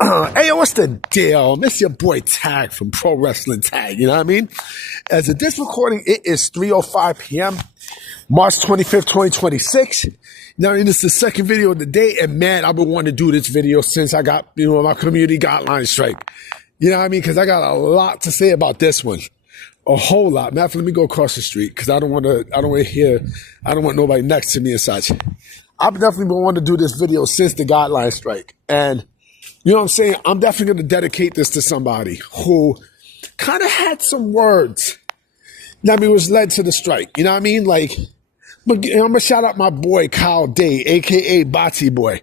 Hey, what's the deal? It's your boy Tag from Pro Wrestling Tag, you know what I mean? As of this recording, it is 3:05 p.m., March 25th, 2026. Now, this is the second video of the day, and man, I've been wanting to do this video since I got, my community guideline strike. You know what I mean? Because I got a lot to say about this one. A whole lot. Matter of fact, let me go across the street because I don't want nobody next to me and such. I've definitely been wanting to do this video since the guideline strike. And you know what I'm saying? I'm definitely going to dedicate this to somebody who kind of had some words that was led to the strike. You know what I mean? Like, I'm going to shout out my boy, Kyle Day, a.k.a. Bati Boy.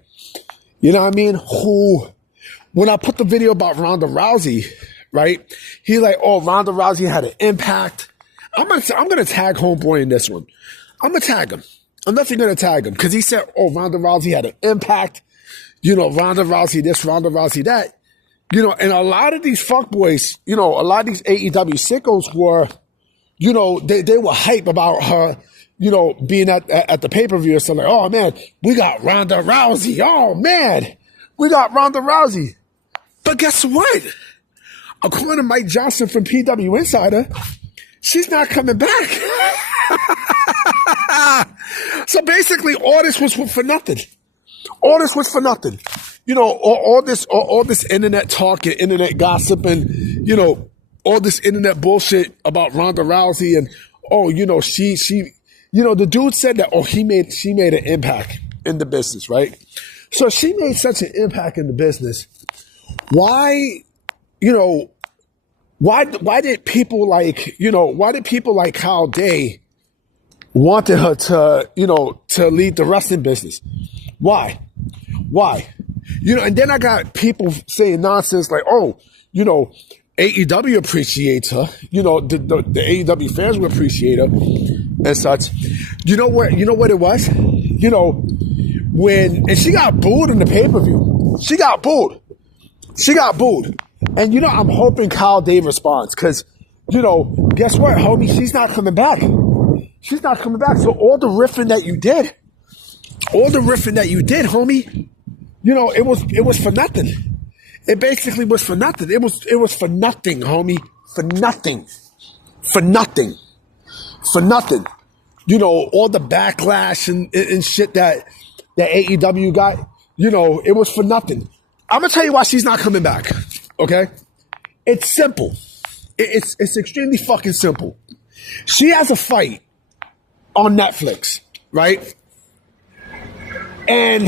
You know what I mean? Who, when I put the video about Ronda Rousey, right? He's like, oh, Ronda Rousey had an impact. I'm going to tag homeboy in this one. I'm going to tag him. I'm definitely going to tag him because he said, oh, Ronda Rousey had an impact. Ronda Rousey this, Ronda Rousey that. And a lot of these fuckboys, a lot of these AEW sickos were, they were hype about her, being at the pay-per-view. So like, oh man, we got Ronda Rousey. Oh man, we got Ronda Rousey. But guess what? According to Mike Johnson from PW Insider, she's not coming back. So basically, all this was for nothing. All this was for nothing. All this internet talk and internet gossip and, all this internet bullshit about Ronda Rousey and, the dude said that, she made an impact in the business, right? So she made such an impact in the business. Why did people like Kyle Day wanted her to lead the wrestling business? Why? And then I got people saying nonsense like, oh, AEW appreciates her. The AEW fans will appreciate her and such. You know what it was? And she got booed in the pay-per-view. She got booed. And, I'm hoping Kyle Dave responds because, guess what, homie? She's not coming back. So all the riffing that you did, homie, it was for nothing. It basically was for nothing. It was for nothing, homie. For nothing. All the backlash and shit that AEW got, it was for nothing. I'm going to tell you why she's not coming back, okay? It's simple. It's extremely fucking simple. She has a fight on Netflix, right? And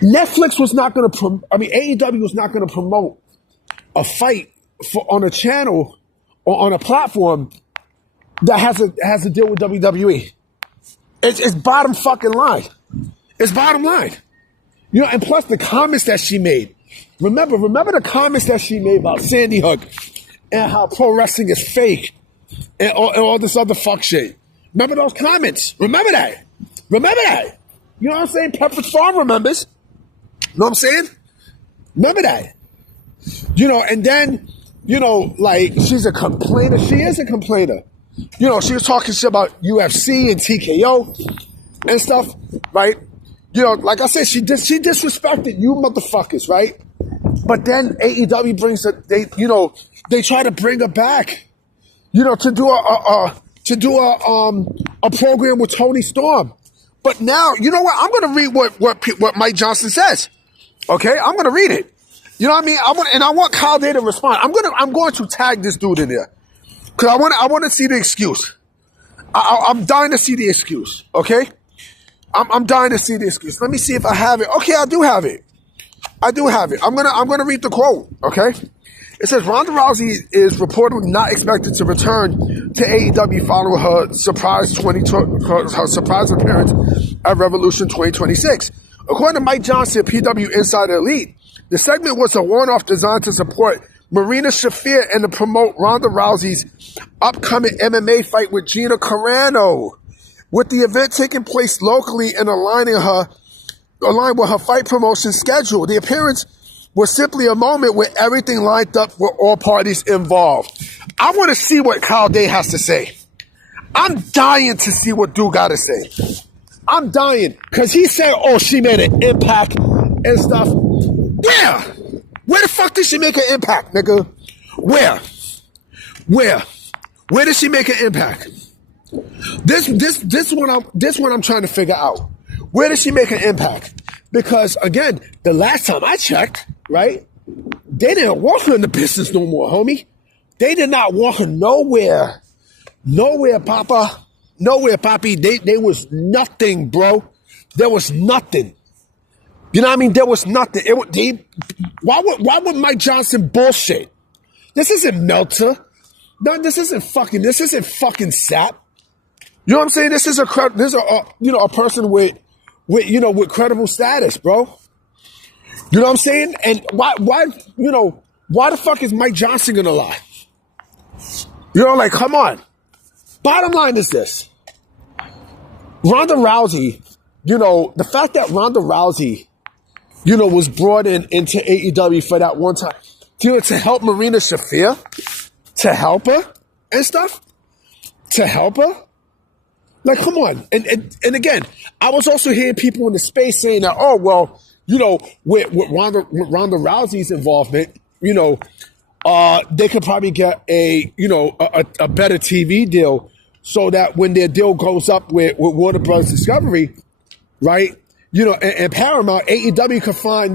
Netflix was not going to AEW was not going to promote a fight on a channel or on a platform that has a deal with WWE. It's bottom fucking line. It's bottom line. And plus the comments that she made. Remember the comments that she made about Sandy Hook and how pro wrestling is fake and all this other fuck shit. Remember those comments? Remember that. You know what I'm saying? Pepperidge Farm remembers. You know what I'm saying? Remember that. And then, like, she's a complainer. She is a complainer. She was talking shit about UFC and TKO and stuff, right? Like I said, she disrespected you motherfuckers, right? But then AEW brings it, they try to bring her back, to do a program with Tony Storm. But now, you know what? I'm going to read what Mike Johnson says. Okay, I'm going to read it. You know what I mean? I want Kyle Day to respond. I'm going to tag this dude in there because I want to see the excuse. I'm dying to see the excuse. Okay, I'm dying to see the excuse. Let me see if I have it. Okay, I do have it. I'm gonna read the quote. Okay, it says Ronda Rousey is reportedly not expected to return to AEW following her surprise appearance at Revolution 2026. According to Mike Johnson, PW Insider Elite, the segment was a one-off designed to support Marina Shafir and to promote Ronda Rousey's upcoming MMA fight with Gina Carano. With the event taking place locally and aligned with her fight promotion schedule, the appearance was simply a moment where everything lined up for all parties involved. I want to see what Kyle Day has to say. I'm dying to see what dude got to say. I'm dying because he said, oh, she made an impact and stuff. Yeah. Where the fuck did she make an impact, nigga? Where? Where did she make an impact? This one I'm trying to figure out. Where did she make an impact? Because again, the last time I checked, right, they didn't want her in the business no more, homie. They did not want her nowhere. Nowhere, Papa. Nowhere, Papi. They was nothing, bro. There was nothing. You know what I mean? There was nothing. Why would Mike Johnson bullshit? This isn't Meltzer. No, this isn't fucking Sap. You know what I'm saying? This is a person with credible status, bro. You know what I'm saying? And why the fuck is Mike Johnson gonna lie? You know, like, come on. Bottom line is this. Ronda Rousey, the fact that Ronda Rousey, was brought into AEW for that one time, to help Marina Shafir, to help her and stuff, to help her. Like, come on. And again, I was also hearing people in the space saying that, oh, well, with Ronda Rousey's involvement, they could probably get a better TV deal so that when their deal goes up with Warner Bros. Discovery, right, and Paramount, AEW could find,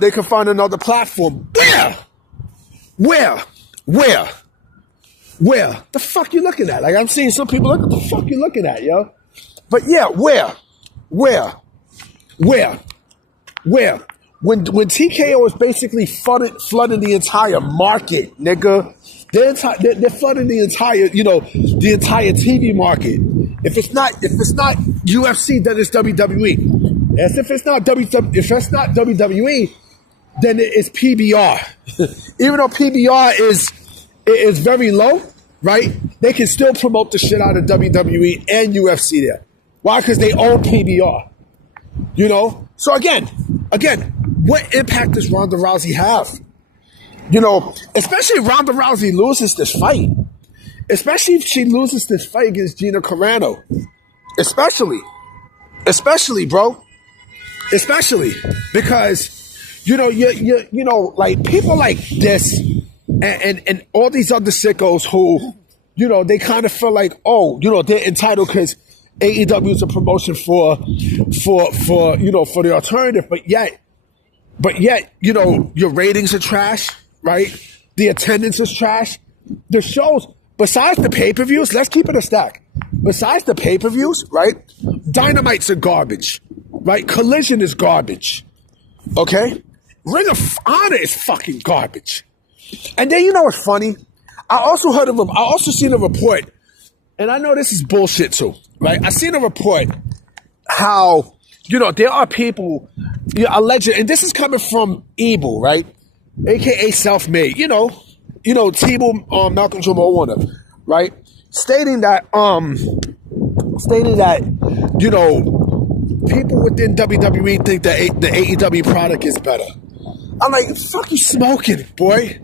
they could find another platform. Where? The fuck you looking at? Like, I'm seeing some people, look, what the fuck you looking at, yo? But yeah, where? When TKO is basically flooding the entire market, nigga. They're flooding the entire TV market. If it's not UFC, then it's WWE. As if it's not WWE, then it's PBR. Even though PBR is very low, right? They can still promote the shit out of WWE and UFC there. Why? Because they own PBR. So again, what impact does Ronda Rousey have? Especially if Ronda Rousey loses this fight. Especially if she loses this fight against Gina Carano. Especially, bro. Especially because, like people like this and all these other sickos who, they kind of feel like, oh, they're entitled because AEW is a promotion for the alternative, but yet, your ratings are trash, right? The attendance is trash. The shows, besides the pay-per-views, let's keep it a stack. Besides the pay-per-views, right? Dynamites are garbage, right? Collision is garbage, okay? Ring of Honor is fucking garbage. And then what's funny? I also seen a report, and I know this is bullshit too, right? I seen a report how, there are people, alleged, and this is coming from Evil, right? AKA Self-Made, T-Bull, Malcolm Jamal Warner, right? Stating that, people within WWE think that the AEW product is better. I'm like, fuck you smoking, boy.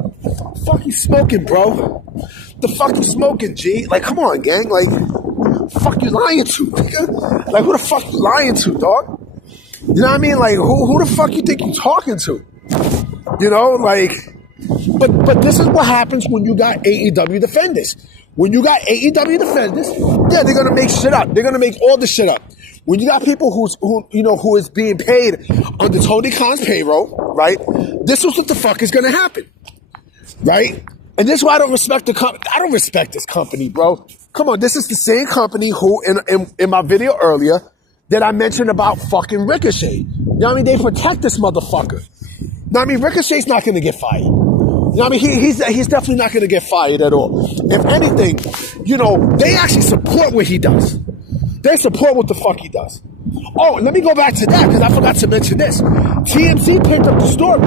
Fuck you smoking, bro. The fuck you smoking, G? Like, come on, gang. Like, fuck you lying to, nigga? Like, who the fuck you lying to, dog? You know what I mean? Like, who the fuck you think you talking to? But this is what happens when you got AEW defenders. When you got AEW defenders, yeah, they're gonna make shit up. They're gonna make all the shit up. When you got people who is being paid under Tony Khan's payroll, right? This is what the fuck is gonna happen, right? And this is why I don't respect the company. I don't respect this company, bro. Come on, this is the same company who, in my video earlier, that I mentioned about fucking Ricochet. You know what I mean? They protect this motherfucker. You know what I mean? Ricochet's not gonna get fired. You know what I mean? He's definitely not gonna get fired at all. If anything, they actually support what he does. They support what the fuck he does. Oh, let me go back to that because I forgot to mention this. TMZ picked up the story,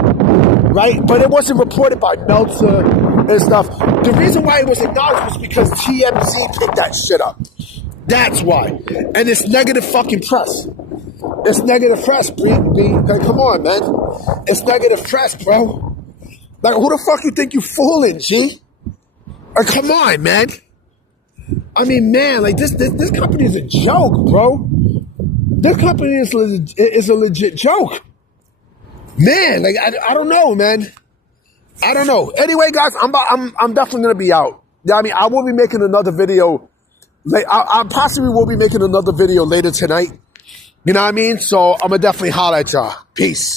right? But it wasn't reported by Meltzer and stuff. The reason why it was acknowledged was because TMZ picked that shit up. That's why. And it's negative fucking press. It's negative press, B. Like, come on, man. It's negative press, bro. Like, who the fuck you think you fooling, G? Like, come on, man. I mean, man, like, this company is a joke, bro. This company is a legit joke. Man, like I don't know, man. I don't know. Anyway, guys, I'm definitely gonna be out. Yeah, I mean, I will be making another video. I possibly will be making another video later tonight. You know what I mean? So I'm gonna definitely holler at y'all. Peace.